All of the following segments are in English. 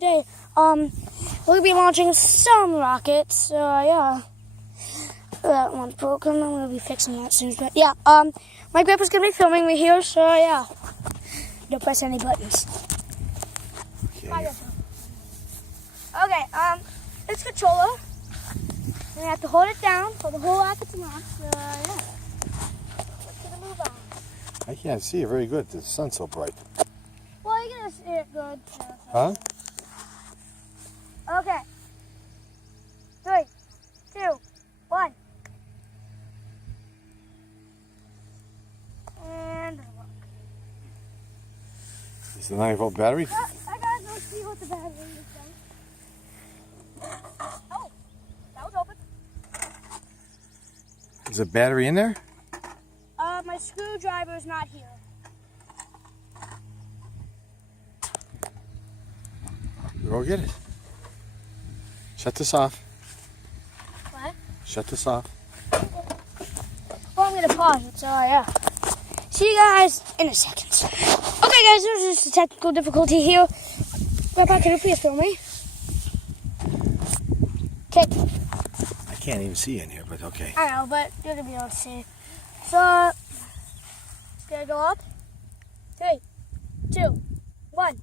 Today, we'll be launching some rockets, so yeah. That one's broken, I'm gonna be fixing that soon, but yeah, my grandpa's gonna be filming me here, so yeah. Don't press any buttons. Okay. Okay, this controller, and I have to hold it down for the whole rocket to launch, so yeah. Let's get a move on. I can't see it very good. The sun's so bright. Well, you're gonna see it good. Huh? Okay. 3, 2, 1. And Is the 9-volt battery? I gotta go see what the battery is saying. Oh, that was open. Is a battery in there? My screwdriver is not here. Go get it. Shut this off. What? Shut this off. Well, I'm gonna pause it, so yeah. See you guys in a second. Okay, guys, there's just a technical difficulty here. Grandpa, can you please film me? Okay. I can't even see in here, but okay. I know, but you're gonna be able to see. So, it's gonna go up. 3, 2, 1.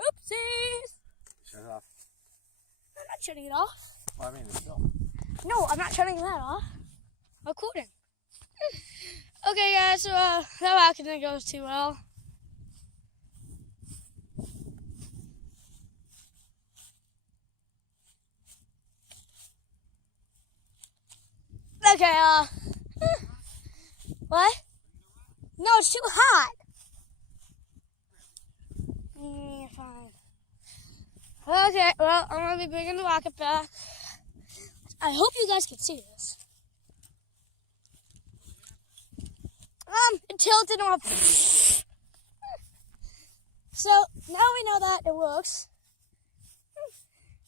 Oopsies! Shut it off. I'm not shutting it off. Well, I mean, the film. No, I'm not turning that off. I'm recording. Okay, guys, so that rocket didn't go too well. Okay, what? No, it's too hot. Yeah, fine. Okay, well, I'm gonna be bringing the rocket back. I hope you guys can see this. It tilted off. So now we know that it works.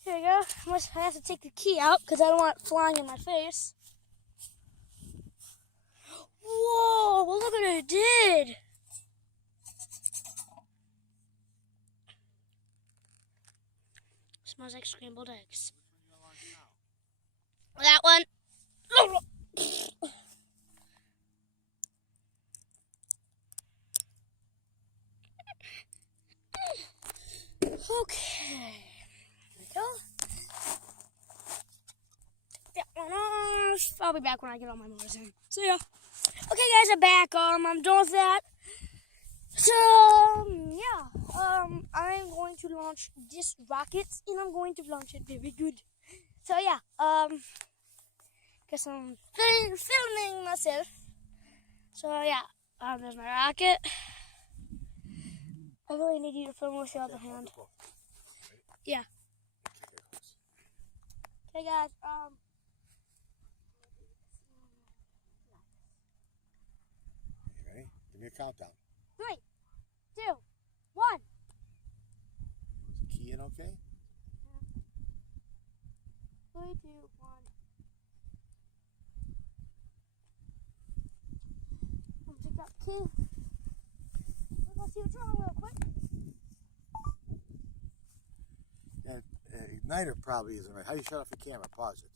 Here we go. I have to take the key out because I don't want it flying in my face. Whoa, well, look what it did. Smells like scrambled eggs. That one. Okay. Here we go. That one off. I'll be back when I get all my motors in. See ya. Okay, guys, I'm back. I'm done with that. So, yeah. I'm going to launch this rocket, and I'm going to launch it very good. So, yeah. Guess I'm filming myself. So, yeah. There's my rocket. I really need you to film with your other hand. Yeah. Okay, guys. You ready? Give me a countdown. 3, 2, 1. Is the key in okay? 3, 2, 1. I'll take that key. Let's see what's wrong real quick. That igniter probably isn't right. How do you shut off the camera? Pause it.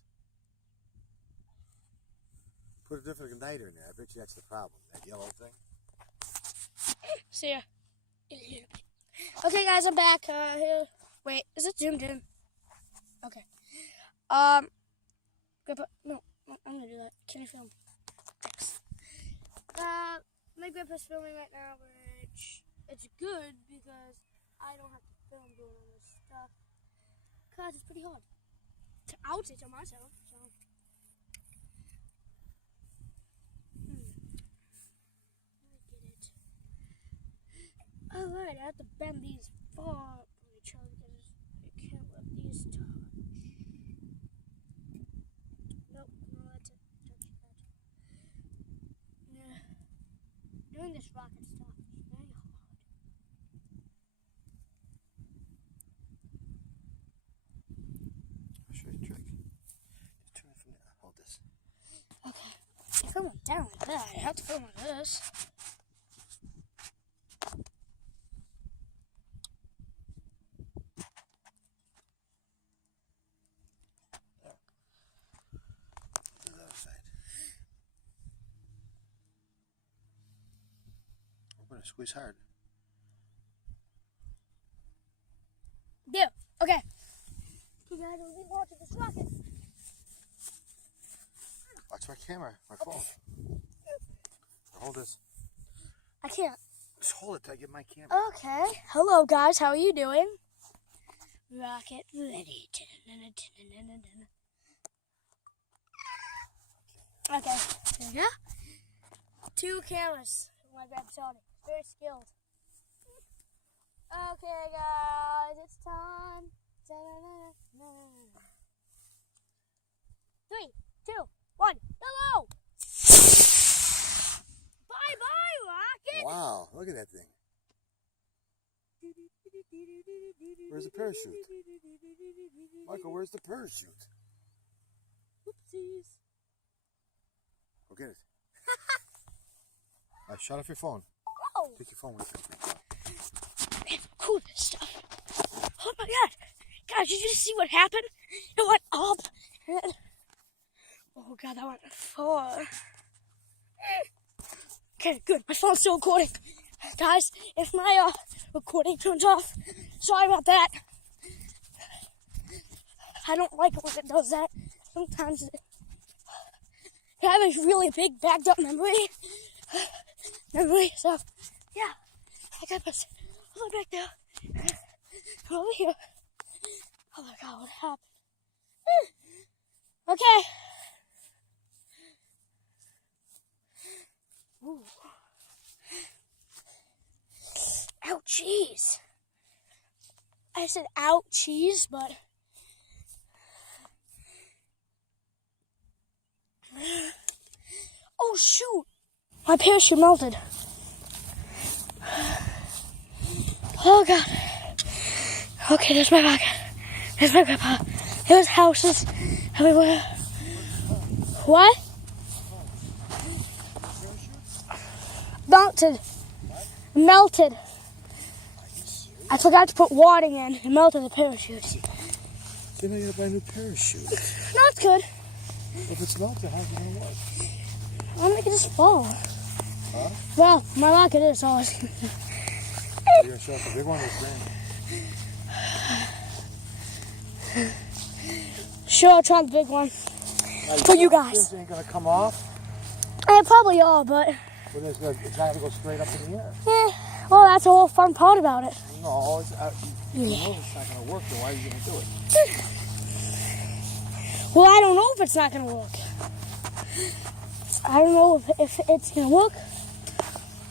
Put a different igniter in there. I bet you that's the problem. That yellow thing. See ya. Okay, guys, I'm back. Here. Wait, is it zoomed in? Okay. Grandpa, no, I'm gonna do that. Can you film? Thanks. My grandpa's filming right now, which it's good because I don't have to film doing all this stuff. Cause it's pretty hard to outage on myself. So. Alright, I have to bend these far from each other because I can't let these touch. Nope, no, that's it. Touch that. Yeah. Doing this rocket stuff is very hard. I'll show you a trick. Just turn it from there. Hold this. Okay. If I went down like that, I have to film like this. Squeeze hard. There. Okay. You guys will be watching this rocket. Watch my camera, my phone. Hold this. I can't. Just hold it till I get my camera. Okay. Hello, guys. How are you doing? Rocket ready. Okay. There you go. 2 cameras. My grandpa taught me. Very skilled. Okay, guys. It's time. 3, 2, 1. Hello. Bye-bye, rocket. Wow, look at that thing. Where's the parachute? Michael, where's the parachute? Oopsies. Go get it. Shut off your phone. Oh. Take your phone with you. Man, cool stuff. Oh my god. Guys, did you just see what happened? It went up. Oh god, that went far. Okay, good. My phone's still recording. Guys, if my recording turns off, sorry about that. I don't like it when it does that. Sometimes I have a really big backed up memory. So yeah. I got this all the way back there. Over here. Oh my god, what happened? Okay. Ooh. Ouchies. I said ouchies, but oh shoot. My parachute melted. Oh god. Okay, there's my rocket. There's my grandpa. There's houses everywhere. What? Melted. Melted. I forgot to put wadding in and melted the parachute. Then I gotta buy a new parachute. No, it's good. If it's melted, how's it gonna work? I'll make it just fall. Huh? Well, my rocket is always. You're gonna show off the big one or the green? Sure, I'll try the big one. For you guys. This ain't gonna come off. Probably all, but. Well, it's not gonna go straight up in the air. Well, that's the whole fun part about it. No, it's, you know it's not gonna work, then why are you gonna do it? Well, I don't know if it's not gonna work. I don't know if it's gonna work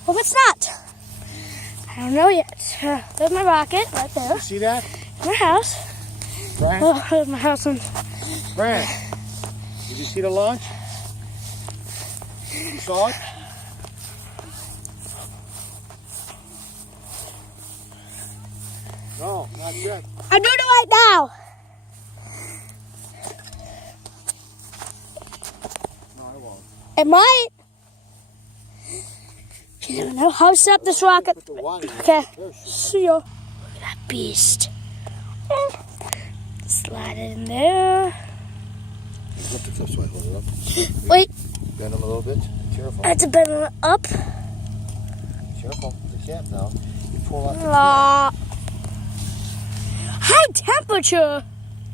or if it's not. I don't know yet. There's my rocket right there. You see that? My house. Brian? Oh, there's my house. Brian, did you see the launch? You saw it? No, not yet. I'm doing it right now. No, I won't. It might. You never know. How to set up this rocket. Put the water in Okay. the parachute. See ya. Look at that beast. Slide it in there. Lift it up so I hold it up. Wait. Bend them a little bit. Be careful. I have to bend it up. Careful with the cap now. You pull out the cap. High temperature.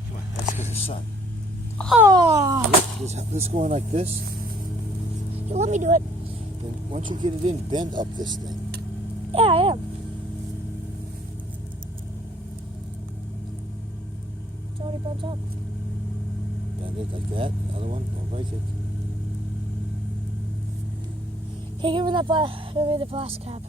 Come on, that's because of the sun. Oh. This going like this. Let me do it. Then once you get it in, bend up this thing. Yeah, I am. It's already bent up. Bend it like that. Other one, don't break it. Okay, give me the plastic cap.